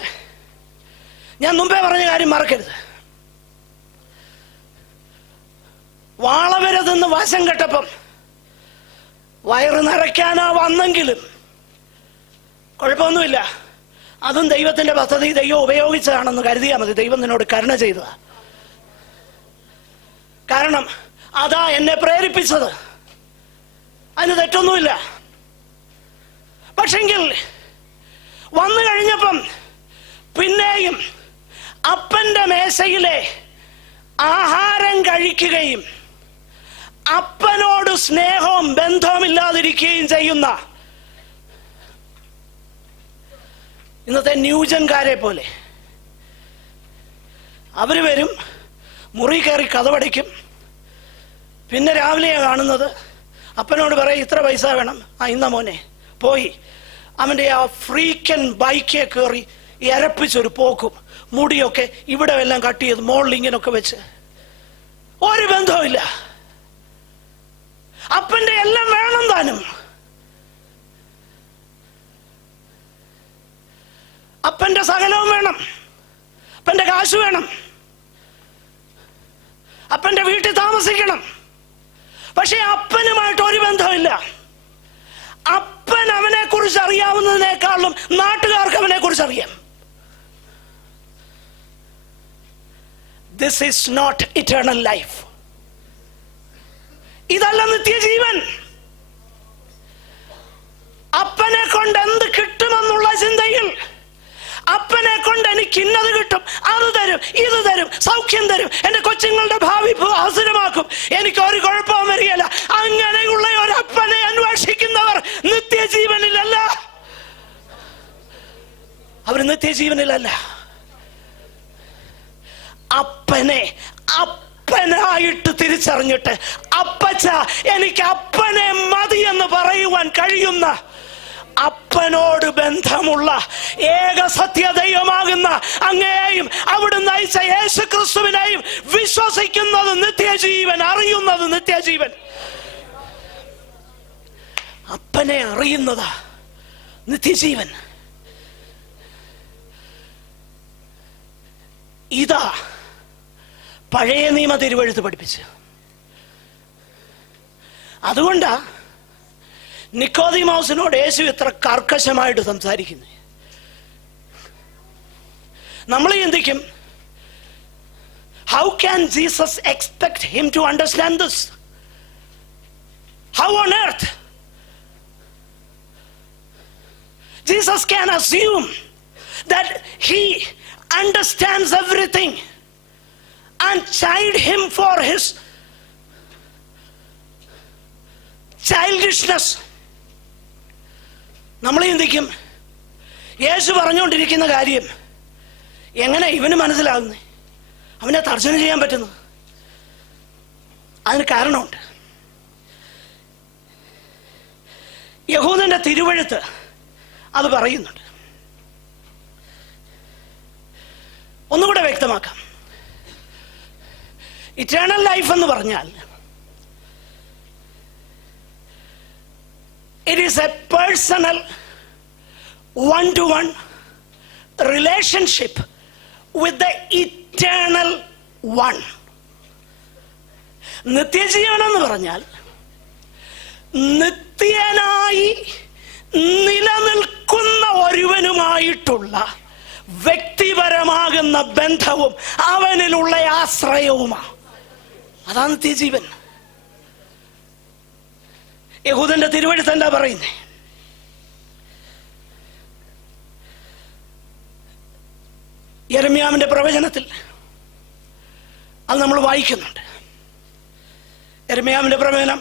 ഞാൻ മുമ്പേ പറഞ്ഞ കാര്യം മറക്കരുത്. വാളവരതെന്ന് വശം കെട്ടപ്പം വയറ് നിറയ്ക്കാനാ വന്നെങ്കിലും കുഴപ്പമൊന്നുമില്ല, അതും ദൈവത്തിന്റെ പദ്ധതി, ദൈവം ഉപയോഗിച്ചതാണെന്ന് കരുതിയാൽ മതി. ദൈവം നിന്നോട് കരുണ ചെയ്തതാ. കാരണം അതാ എന്നെ പ്രേരിപ്പിച്ചത്, അതിന് തെറ്റൊന്നുമില്ല. പക്ഷെങ്കിൽ വന്നു കഴിഞ്ഞപ്പം പിന്നെയും അപ്പന്റെ മേശയിലെ ആഹാരം കഴിക്കുകയും അപ്പനോട് സ്നേഹവും ബന്ധവുമില്ലാതിരിക്കുകയും ചെയ്യുന്ന ഇന്നത്തെ ന്യൂജൻകാരെ പോലെ അവര് വരും, മുറി കയറി കതവടയ്ക്കും, പിന്നെ രാവിലെയാണ് കാണുന്നത്. അപ്പനോട് പറയും ഇത്ര പൈസ വേണം, ഇന്ന മോനെ പോയി അവന്റെ ആ ഫ്രീക്കൻ ബൈക്കേ കയറി ഇരപ്പിച്ചൊരു പോക്കും, മുടിയൊക്കെ ഇവിടെ എല്ലാം കട്ട് ചെയ്ത് മോളിൽ ഇങ്ങനൊക്കെ വെച്ച്. ഒരു ബന്ധവുമില്ല. അപ്പന്റെ എല്ലാം വേണം താനും. അപ്പന്റെ സകലവും വേണം. അപ്പന്റെ കാശ് വേണം. അപ്പന്റെ വീട്ടിൽ താമസിക്കണം. പക്ഷെ അപ്പനുമായിട്ട് ഒരു ബന്ധമില്ല. അപ്പൻ അവനെ കുറിച്ച് അറിയാവുന്നതിനേക്കാളും നാട്ടുകാർക്ക് അവനെ കുറിച്ച് അറിയാം. This is not eternal life. ഇതല്ല നിത്യജീവൻ. അപ്പനെ കൊണ്ട് എന്ത് കിട്ടുമെന്നുള്ള ചിന്തയിൽ, അപ്പനെ കൊണ്ട് എനിക്ക് ഇന്നത് കിട്ടും, അത് തരും, ഇത് തരും, സൗഖ്യം തരും, എന്റെ കൊച്ചുങ്ങളുടെ ഭാവി അവസരമാക്കും, എനിക്ക് ഒരു കുഴപ്പവും വരികയില്ല, അങ്ങനെയുള്ള ഒരു അപ്പനെ അന്വേഷിക്കുന്നവർ നിത്യജീവനിലല്ല. അവർ നിത്യജീവനിലല്ല. അപ്പനെ അപ്പനായിട്ട് തിരിച്ചറിഞ്ഞിട്ട് അപ്പച്ച എനിക്ക് അപ്പനെ മതി എന്ന് പറയുവാൻ കഴിയുന്ന, അപ്പനോട് ബന്ധമുള്ള ഏക സത്യദൈവമാകുന്ന അങ്ങയെയും അവിടുന്ന് അയച്ച യേശു ക്രിസ്തുവിനെയും വിശ്വസിക്കുന്നത് നിത്യജീവൻ, അറിയുന്നത് നിത്യജീവൻ. അപ്പനെ അറിയുന്നതാ നിത്യജീവൻ. ഇതാ പഴയ നിയമ തിരുവെഴുത്ത് പഠിപ്പിച്ച്. അതുകൊണ്ടാ നിക്കോദീമോസിനോട് യേശു ഇത്ര കർക്കശമായിട്ട് സംസാരിക്കുന്നത്. നമ്മൾ ചിന്തിക്കും, how can Jesus expect him to understand this? How on earth? Jesus can assume that he understands everything and chide him for his childishness. നമ്മൾ ചിന്തിക്കും, യേശു പറഞ്ഞുകൊണ്ടിരിക്കുന്ന കാര്യം എങ്ങനെ ഇവന് മനസ്സിലാകുന്നത്, അവനെ തർജ്ജമ ചെയ്യാൻ പറ്റുന്നു? അതിന് കാരണമുണ്ട്. യഹൂദന്റെ തിരുവെഴുത്ത് അത് പറയുന്നുണ്ട്. ഒന്നുകൂടെ വ്യക്തമാക്കാം. ഇറ്റേണൽ ലൈഫ് എന്ന് പറഞ്ഞാൽ it is a personal one-to-one relationship with the eternal one. നിത്യജീവൻ എന്ന് പറഞ്ഞാൽ നിത്യനായി നിലനിൽക്കുന്ന ഒരുവനുമായിട്ടുള്ള വ്യക്തിപരമാകുന്ന ബന്ധവും അവനിലുള്ള ആശ്രയവുമാണ്. അതാണ് നിത്യജീവൻ. യഹൂദന്റെ തിരുവെഴുത്ത് എന്താ പറയുന്നേ? യെരമ്യാവിന്റെ പ്രവചനത്തിൽ അത് നമ്മൾ വായിക്കുന്നുണ്ട്. യെരമ്യാവിന്റെ പ്രവചനം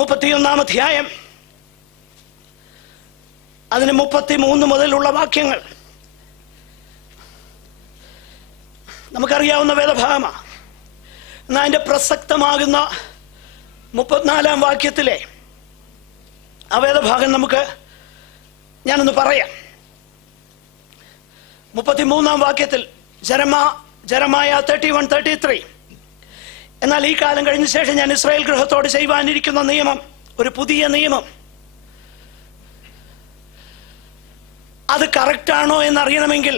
31-ാം അധ്യായം അതിന് 33 മുതലുള്ള വാക്യങ്ങൾ നമുക്കറിയാവുന്ന വേദഭാഗമാണ്. എന്നാൽ അതിൻ്റെ പ്രസക്തമാകുന്ന 34-ാം വാക്യത്തിലെ ആ വേദഭാഗം ഞാനൊന്ന് പറയാം. 33-ാം വാക്യത്തിൽ ജെറമായ 31:33, എന്നാൽ ഈ കാലം കഴിഞ്ഞ ശേഷം ഞാൻ ഇസ്രായേൽ ഗൃഹത്തോട് ചെയ്യുവാനിരിക്കുന്ന നിയമം, ഒരു പുതിയ നിയമം, അത് കറക്റ്റാണോ എന്നറിയണമെങ്കിൽ,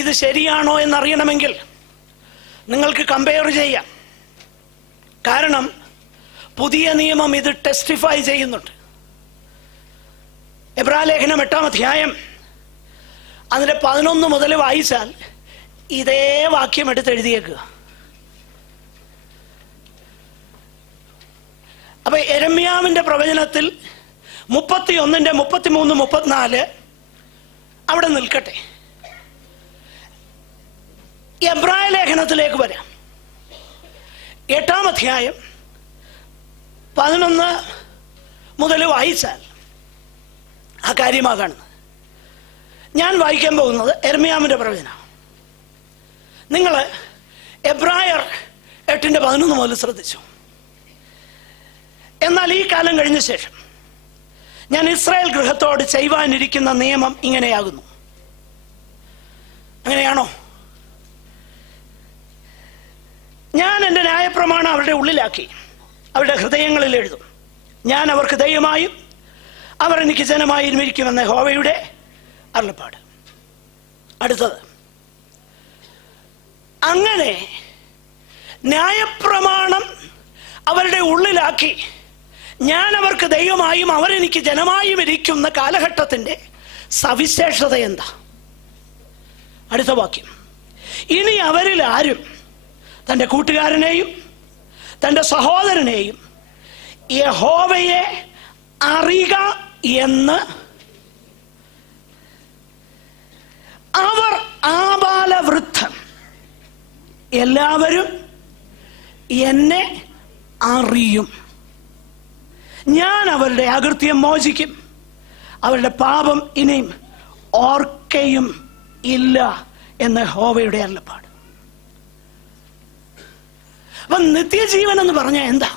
ഇത് ശരിയാണോ എന്നറിയണമെങ്കിൽ നിങ്ങൾക്ക് കമ്പയർ ചെയ്യാം. കാരണം പുതിയ നിയമം ഇത് ടെസ്റ്റിഫൈ ചെയ്യുന്നുണ്ട്. എബ്രായലേഖനം 8-ാം അധ്യായം അതിന്റെ 11 മുതൽ വായിച്ചാൽ ഇതേ വാക്യം എടുത്തെഴുതിയേക്കുക. അപ്പൊ യെരമ്യാവിന്റെ പ്രവചനത്തിൽ 31-ന്റെ 33, 34 അവിടെ നിൽക്കട്ടെ. എബ്രായ ലേഖനത്തിലേക്ക് വരാം. 8-ാം അധ്യായം 11 മുതൽ വായിച്ചാൽ ആ കാര്യമാണ് കാണുന്നത്. ഞാൻ വായിക്കാൻ പോകുന്നത് യെരമ്യാവിന്റെ പ്രവചനം. നിങ്ങൾ എബ്രായർ 8:11 മുതൽ ശ്രദ്ധിച്ചു. എന്നാൽ ഈ കാലം കഴിഞ്ഞ ശേഷം ഞാൻ ഇസ്രായേൽ ഗൃഹത്തോട് ചെയ്യുവാനിരിക്കുന്ന നിയമം ഇങ്ങനെയാകുന്നു. അങ്ങനെയാണോ? ഞാൻ എൻ്റെ ന്യായപ്രമാണം അവരുടെ ഉള്ളിലാക്കി അവരുടെ ഹൃദയങ്ങളിൽ എഴുതും. ഞാൻ അവർക്ക് ദൈവമായും അവർ എനിക്ക് ജനമായും ഇരിക്കുമെന്ന യഹോവയുടെ അരുളപ്പാട്. അടുത്തത്, അങ്ങനെ ന്യായപ്രമാണം അവരുടെ ഉള്ളിലാക്കി ഞാൻ അവർക്ക് ദൈവമായും അവരെനിക്ക് ജനമായും ഇരിക്കുന്ന കാലഘട്ടത്തിൻ്റെ സവിശേഷത എന്താ? അടുത്ത വാക്യം, ഇനി അവരിൽ ആരും തൻ്റെ കൂട്ടുകാരനെയും തൻ്റെ സഹോദരനെയും യഹോവയെ അറിയുക എന്ന് അവർ ആബാലവൃദ്ധം എല്ലാവരും എന്നെ അറിയും. ഞാൻ അവരുടെ അകൃത്യം മോചിക്കും, അവരുടെ പാപം ഇനിയും ഓർക്കയും ഇല്ല എന്ന യഹോവയുടെ അരുളപ്പാട്. അപ്പൊ നിത്യജീവൻ എന്ന് പറഞ്ഞാൽ എന്താ?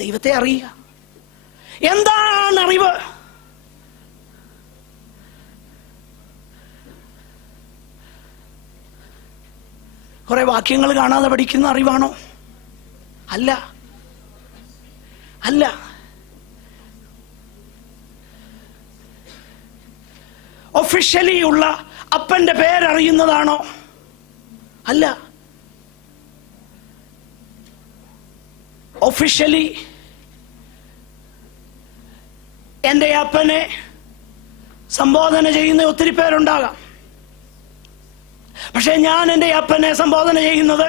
ദൈവത്തെ അറിയുക. എന്താണ് അറിവ്? കുറെ വാക്യങ്ങൾ കാണാതെ പഠിക്കുന്ന അറിവാണോ? അല്ല, അല്ല. ഒഫീഷ്യലി ഉള്ള അപ്പന്റെ പേരറിയുന്നതാണോ? അല്ല. ഒഫീഷ്യലി എൻ്റെ അപ്പനെ സംബോധന ചെയ്യുന്ന ഒത്തിരി പേരുണ്ടാകാം. പക്ഷെ ഞാൻ എൻ്റെ അപ്പനെ സംബോധന ചെയ്യുന്നത്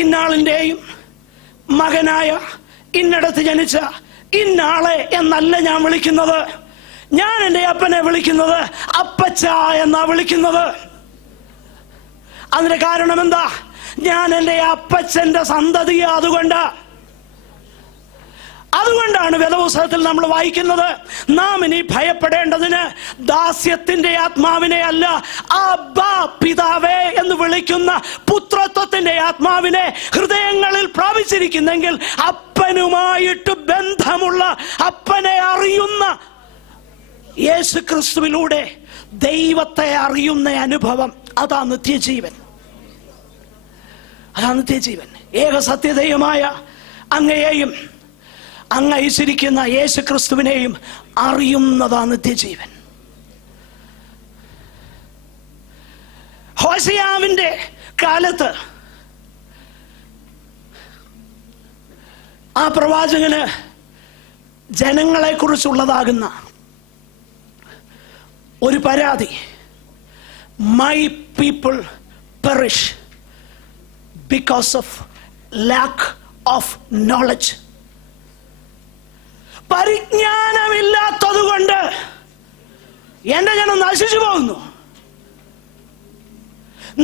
ഇന്നാളിൻ്റെയും മകനായ ഇന്നടത്ത് ജനിച്ച ഇന്നാളെ എന്നല്ല ഞാൻ വിളിക്കുന്നത്. ഞാൻ എൻ്റെ അപ്പനെ വിളിക്കുന്നത് അപ്പച്ച എന്നാ വിളിക്കുന്നത്. അതിന് കാരണം എന്താ? ഞാൻ എൻ്റെ അപ്പച്ചൻ്റെ സന്തതിയാ. അതുകൊണ്ടാണ് വേദപുസ്തകത്തിൽ നമ്മൾ വായിക്കുന്നത്, നാം ഇനി ഭയപ്പെടേണ്ടതിന് ദാസ്യത്തിന്റെ ആത്മാവിനെ അല്ല, അബ്ബാ പിതാവേ എന്ന് വിളിക്കുന്ന പുത്രത്വത്തിന്റെ ആത്മാവിനെ ഹൃദയങ്ങളിൽ പ്രാപിച്ചിരിക്കുന്നെങ്കിൽ അപ്പനുമായിട്ട് ബന്ധമുള്ള, അപ്പനെ അറിയുന്ന യേശു ക്രിസ്തുവിലൂടെ ദൈവത്തെ അറിയുന്ന അനുഭവം, അതാ നിത്യജീവൻ. അതാ നിത്യജീവൻ. ഏക സത്യദൈവമായ അങ്ങയെയും അങ്ങ് അയച്ചിരിക്കുന്ന യേശു ക്രിസ്തുവിനെയും അറിയുന്നതാണ് നിത്യജീവൻ. ഹോശയ്യാവിന്റെ കാലത്ത് ആ പ്രവാചകന് ജനങ്ങളെ കുറിച്ചുള്ളതാകുന്ന ഒരു പരാതി, my people perish because of lack of knowledge. പരിജ്ഞാനമില്ലാത്തതുകൊണ്ട് എന്റെ ജനം നശിച്ചു പോകുന്നു.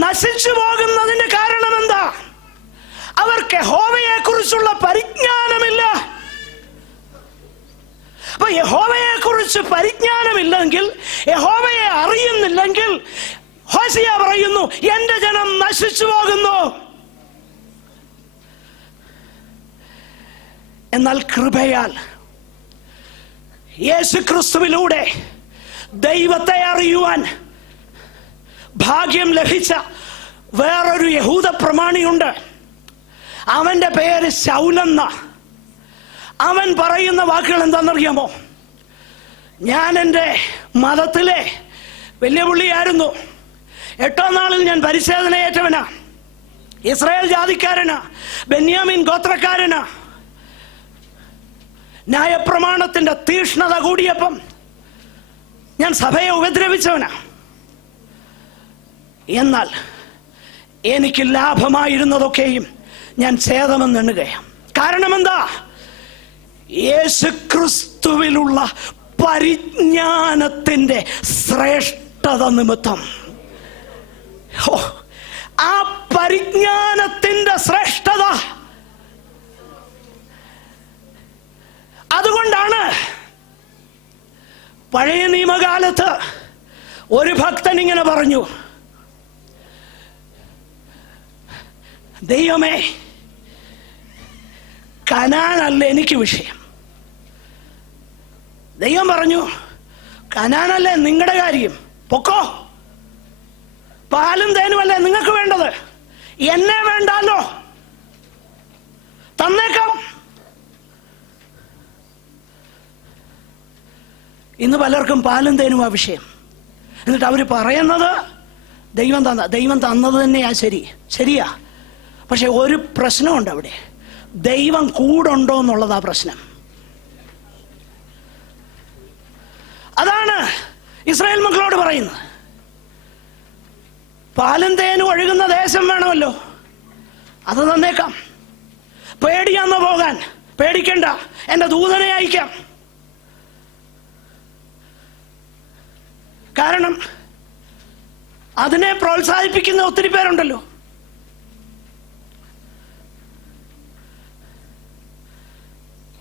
നശിച്ചു പോകുന്നതിന്റെ കാരണം എന്താ? അവർക്ക് യഹോവയെ കുറിച്ചുള്ള പരിജ്ഞാനമില്ല. അപ്പൊ യഹോവയെ കുറിച്ച് പരിജ്ഞാനമില്ലെങ്കിൽ, യഹോവയെ അറിയുന്നില്ലെങ്കിൽ, ഹോശയ്യ പറയുന്നു എന്റെ ജനം നശിച്ചു പോകുന്നു. എന്നാൽ കൃപയാൽ യേശു ക്രിസ്തുവിലൂടെ ദൈവത്തെ അറിയുവാൻ ഭാഗ്യം ലഭിച്ച വേറൊരു യഹൂദ പ്രമാണിയുണ്ട്. അവന്റെ പേര് ശൗലെന്ന. അവൻ പറയുന്ന വാക്കുകൾ എന്താണെന്നറിയാമോ? ഞാൻ എൻ്റെ മതത്തിലെ വലിയ പുള്ളിയായിരുന്നു. 8ാം നാളിൽ ഞാൻ പരിച്ഛേദനയേറ്റവനാ. ഇസ്രായേൽ ജാതിക്കാരനാ, ബെന്യാമീൻ ഗോത്രക്കാരനാ. ന്യായപ്രമാണത്തിന്റെ തീഷ്ണത കൂടിയപ്പം ഞാൻ സഭയെ ഉപദ്രവിച്ചവനാ. എന്നാൽ എനിക്ക് ലാഭമായിരുന്നതൊക്കെയും ഞാൻ ഛേദമെന്ന് എണ്ണുകയാണ്. കാരണം എന്താ? യേശു ക്രിസ്തുവിലുള്ള പരിജ്ഞാനത്തിന്റെ ശ്രേഷ്ഠത നിമിത്തം. ആ പരിജ്ഞാനത്തിന്റെ ശ്രേഷ്ഠത, അതുകൊണ്ടാണ് പഴയ നിയമകാലത്ത് ഒരു ഭക്തൻ ഇങ്ങനെ പറഞ്ഞു, ദൈവമേ, കനാനല്ല എനിക്ക് വിഷയം. ദൈവം പറഞ്ഞു, കനാനല്ലേ നിങ്ങളുടെ കാര്യം, പൊക്കോ. പാലും തേനുമല്ലേ നിങ്ങൾക്ക് വേണ്ടത്? എന്നെ വേണ്ടാലോ, തന്നേക്കാം. ഇന്ന് പലർക്കും പാലും തേനുമാ വിഷയം. എന്നിട്ട് അവർ പറയുന്നത് ദൈവം തന്നത് തന്നെയാ ശരിയാ. പക്ഷെ ഒരു പ്രശ്നമുണ്ട് അവിടെ. ദൈവം കൂടുണ്ടോ എന്നുള്ളതാ പ്രശ്നം. അതാണ് ഇസ്രായേൽ മക്കളോട് പറയുന്നത്. പാലും തേനും ഒഴുകുന്ന ദേശം വേണമല്ലോ, അത് തന്നേക്കാം. പേടിയാന്നോ പോകാൻ? പേടിക്കണ്ട, എന്റെ ദൂതനെ അയക്കാം. കാരണം അതിനെ പ്രോത്സാഹിപ്പിക്കുന്ന ഒത്തിരി പേരുണ്ടല്ലോ.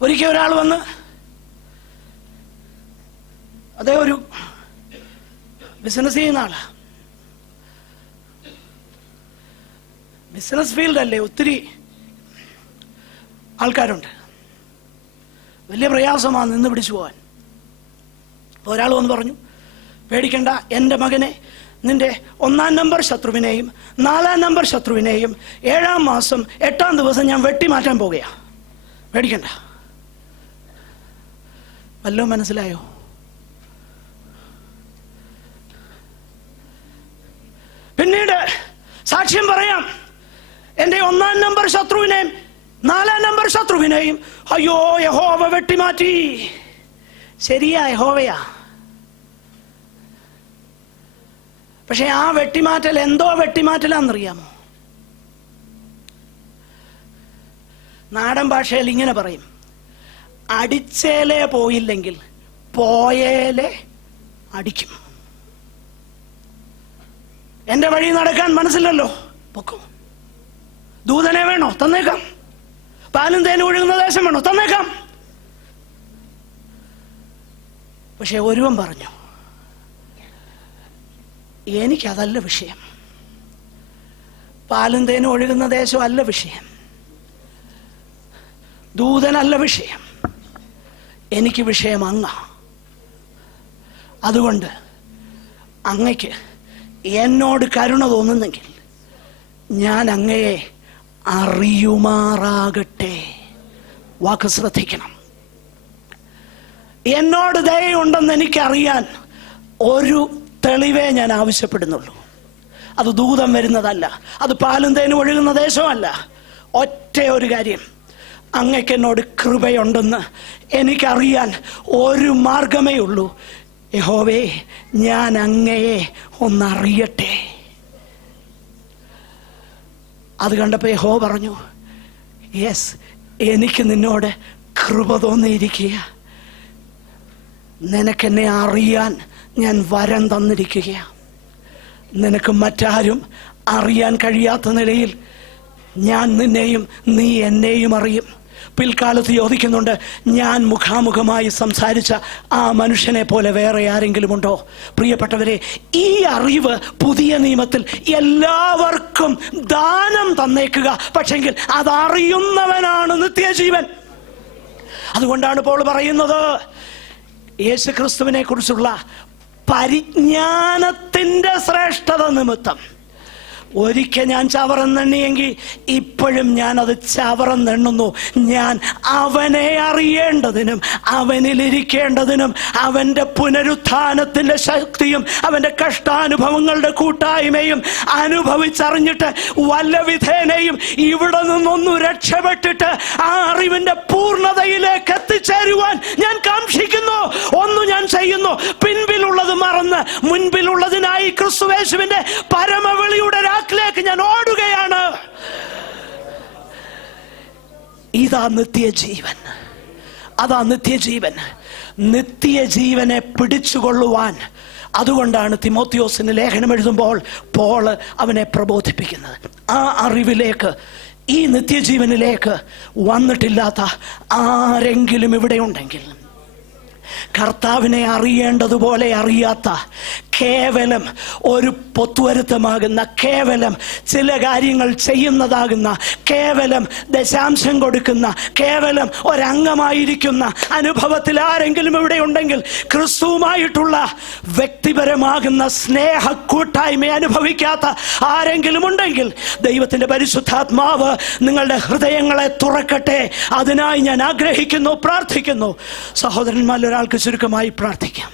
ഒരിക്കൽ ഒരാൾ വന്ന്, അതേ ഒരു ബിസിനസ് ചെയ്യുന്ന ആളാ. ബിസിനസ് ഫീൽഡല്ലേ, ഒത്തിരി ആൾക്കാരുണ്ട്. വലിയ പ്രയാസമാണ് നിന്ന് പിടിച്ചു പോകാൻ. ഒരാൾ വന്ന് പറഞ്ഞു, പേടിക്കണ്ട, എൻ്റെ മകനെ നിന്റെ 1-ാം നമ്പർ ശത്രുവിനെയും 4-ാം നമ്പർ ശത്രുവിനെയും 7-ാം മാസം 8-ാം ദിവസം ഞാൻ വെട്ടിമാറ്റാൻ പോകുകയാ, പേടിക്കണ്ട. വല്ലോ മനസ്സിലായോ? പിന്നീട് സാക്ഷ്യം പറയാം, എൻ്റെ 1-ാം നമ്പർ ശത്രുവിനെയും 4-ാം നമ്പർ ശത്രുവിനെയും അയ്യോ യഹോവ വെട്ടിമാറ്റി. ശരിയാ, യഹോവയാ. പക്ഷെ ആ വെട്ടിമാറ്റൽ എന്തോ വെട്ടിമാറ്റലാന്നറിയാമോ? നാടൻ ഭാഷയിൽ ഇങ്ങനെ പറയും, അടിച്ചേലേ പോയില്ലെങ്കിൽ പോയേലേ അടിക്കും. എന്റെ വഴി നടക്കാൻ മനസ്സിലല്ലോ, പൊക്കോ. ദൂതനെ വേണോ? തന്നേക്കാം. പാലും തേനും ഒഴുകുന്ന ദേശം വേണോ? തന്നേക്കാം. പക്ഷെ ഒരുവൻ പറഞ്ഞു, എനിക്കതല്ല വിഷയം, പാലും തേനും ഒഴുകുന്ന ദേശം അല്ല വിഷയം, ദൂതനല്ല വിഷയം, എനിക്ക് വിഷയം അങ്ങാ. അതുകൊണ്ട് അങ്ങയ്ക്ക് എന്നോട് കരുണ തോന്നുന്നെങ്കിൽ ഞാൻ അങ്ങയെ അറിയുമാറാകട്ടെ. വാക്ക് ശ്രദ്ധിക്കണം. എന്നോട് ദയയുണ്ടെന്ന് എനിക്കറിയാൻ ഒരു തെളിവേ ഞാൻ ആവശ്യപ്പെടുന്നുള്ളൂ. അത് ദൂതം വരുന്നതല്ല, അത് പാലും തേനും ഒഴുകുന്ന ദേശമല്ല. ഒറ്റ ഒരു കാര്യം, അങ്ങയ്ക്ക് എന്നോട് കൃപയുണ്ടെന്ന് എനിക്കറിയാൻ ഒരു മാർഗമേ ഉള്ളൂ. യഹോവേ, ഞാൻ അങ്ങയെ ഒന്നറിയട്ടെ. അത് കണ്ടപ്പോൾ യഹോവ പറഞ്ഞു, യെസ്, എനിക്ക് നിന്നോട് കൃപ തോന്നിയിരിക്കുക. നിനക്കെന്നെ അറിയാൻ ഞാൻ വരം തന്നിരിക്കുകയാണ്. നിനക്ക് മറ്റാരും അറിയാൻ കഴിയാത്ത നിലയിൽ ഞാൻ നിന്നെയും നീ എന്നെയും അറിയും. പിൽക്കാലത്ത് ചോദിക്കുന്നുണ്ട്, ഞാൻ മുഖാമുഖമായി സംസാരിച്ച ആ മനുഷ്യനെ പോലെ വേറെ ആരെങ്കിലും ഉണ്ടോ? പ്രിയപ്പെട്ടവരെ, ഈ അറിവ് പുതിയ നിയമത്തിൽ എല്ലാവർക്കും ദാനം തന്നേക്കുക. പക്ഷെങ്കിൽ അതറിയുന്നവനാണ് നിത്യജീവൻ. അതുകൊണ്ടാണ് പോൾ പറയുന്നത്, യേശുക്രിസ്തുവിനെ കുറിച്ചുള്ള പരിജ്ഞാനത്തിന്റെ ശ്രേഷ്ഠത നിമിത്തം ഒരിക്കൽ ഞാൻ ചവറെന്നെണ്ണിയെങ്കിൽ ഇപ്പോഴും ഞാൻ അത് ചവറെന്നെണ്ണുന്നു. ഞാൻ അവനെ അറിയേണ്ടതിനും അവനിലിരിക്കേണ്ടതിനും അവൻ്റെ പുനരുത്ഥാനത്തിൻ്റെ ശക്തിയും അവൻ്റെ കഷ്ടാനുഭവങ്ങളുടെ കൂട്ടായ്മയും അനുഭവിച്ചറിഞ്ഞിട്ട് വല്ല വിധേനയും ഇവിടെ നിന്നൊന്നു രക്ഷപ്പെട്ടിട്ട് ആ അറിവിൻ്റെ പൂർണ്ണതയിലേക്ക് എത്തിച്ചേരുവാൻ ഞാൻ കാംക്ഷിക്കുന്നു. ഒന്നു ഞാൻ ചെയ്യുന്നു, പിൻപിലുള്ളത് മറന്ന് മുൻപിലുള്ളതിനായി ക്രിസ്തുയേശുവിന്റെ പരമവിളിയുടെ ിലേക്ക് ഞാൻ ഓടുകയാണ്. ഇതാ നിത്യജീവൻ, അതാ നിത്യജീവൻ. നിത്യജീവനെ പിടിച്ചുകൊള്ളുവാൻ അതുകൊണ്ടാണ് തിമോത്തിയോസിന് ലേഖനം എഴുതുമ്പോൾ പോള് അവനെ പ്രബോധിപ്പിക്കുന്നത്. ആ അറിവിലേക്ക്, ഈ നിത്യജീവനിലേക്ക് വന്നിട്ടില്ലാത്ത ആരെങ്കിലും ഇവിടെ ഉണ്ടെങ്കിൽ, കർത്താവിനെ അറിയേണ്ടതുപോലെ അറിയാത്ത, കേവലം ഒരു പൊത്തുവരുത്തമാകുന്ന, കേവലം ചില കാര്യങ്ങൾ ചെയ്യുന്നതാകുന്ന, കേവലം ദശാംശം കൊടുക്കുന്ന, കേവലം ഒരംഗമായിരിക്കുന്ന അനുഭവത്തിൽ ആരെങ്കിലും ഇവിടെ ഉണ്ടെങ്കിൽ, ക്രിസ്തുവുമായിട്ടുള്ള വ്യക്തിപരമാകുന്ന സ്നേഹ കൂട്ടായ്മ അനുഭവിക്കാത്ത ആരെങ്കിലും ഉണ്ടെങ്കിൽ, ദൈവത്തിന്റെ പരിശുദ്ധാത്മാവ് നിങ്ങളുടെ ഹൃദയങ്ങളെ തുറക്കട്ടെ. അതിനായി ഞാൻ ആഗ്രഹിക്കുന്നു, പ്രാർത്ഥിക്കുന്നു. സഹോദരന്മാരിൽ ഒരാൾക്ക് ചുരുക്കമായി പ്രാർത്ഥിക്കാം.